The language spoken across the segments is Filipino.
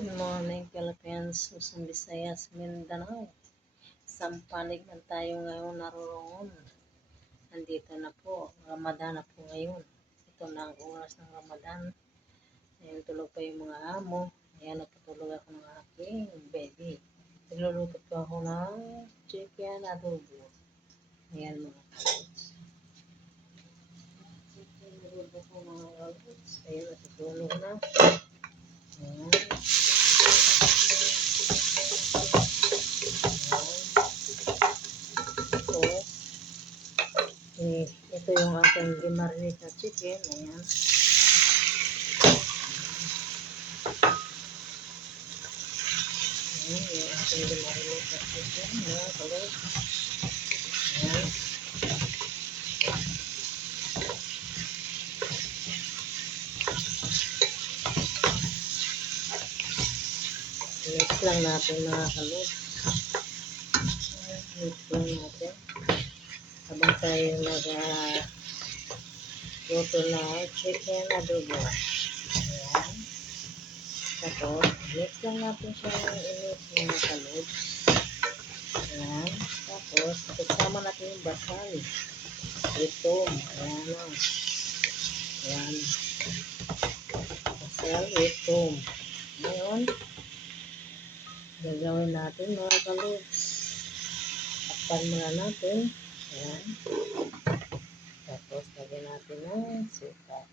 Good morning, Philippines, Luzon, Visayas, Mindanao. Sampanig man tayo ngayon naroon. Nandito na po, Ramadan na po ngayon. Ito na ang oras ng Ramadan. Ayan, tulog pa yung mga amo. Ayan, nagpatulog ako ng aking baby. Nagluluto po ako ng chicken adobo. Ayan mga kapatid. Chicken adobo po mga kapatid. Ayan, natutulog na. Ayan. Ito yung aking gimarinate na chicken. Ayan. Ayan, yung aking gimarinate na chicken. Ayan, kulit. Ayan. Mix lang natin mga kalit. Mix lang natin. Habang tayo nag-luto na chicken adobo. Ayan. Tapos, mix lang natin siya ng init mga kalit. Ayan. Tapos, kasama natin yung basal. Ito. Ayan na. Ayan. Basal, ito. Ngayon, gagawin natin mga kalit. Takpan muna natin. Ayan. Tapos, lagyan natin ng suka.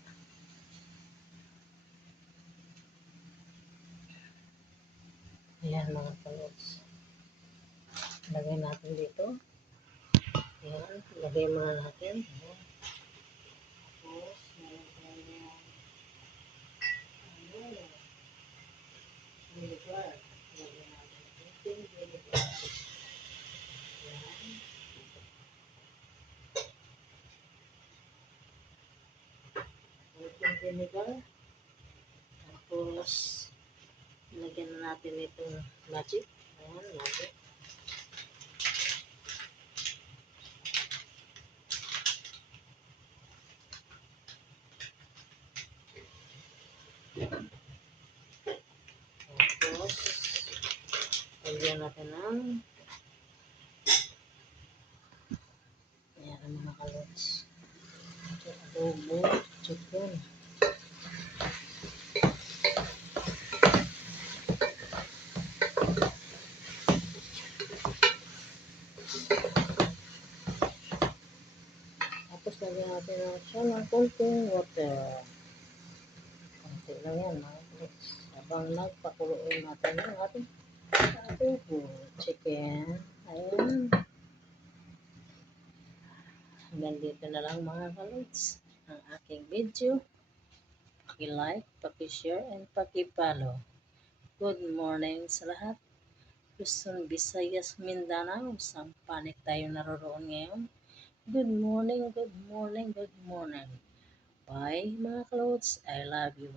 Ayan mga kalos. Lagay natin dito. Ayan. Lagay muna natin. Ayan. Tapos, meron tayo vinegar. Lagay natin konting vinegar. Ayan. Konting vinegar. Tapos, lagyan na natin itong magic. Ayan, magic. Tapos, lagyan natin ng ayan ang mga kalots. Adobo, chicken. Tapos lagyan natin siya ng konting water. Konti lang yan mga kalots. Habang nagpakuluin natin yung ating adobo, chicken. Ayan. Hanggang dito na lang mga kalots ang aking video. Paki-like, paki-share, and paki-follow. Good morning sa lahat. Luzon, Visayas, Mindanao. Sampanig tayo naroon ngayon. Good morning, good morning, good morning. Bye mga kalots. I love you.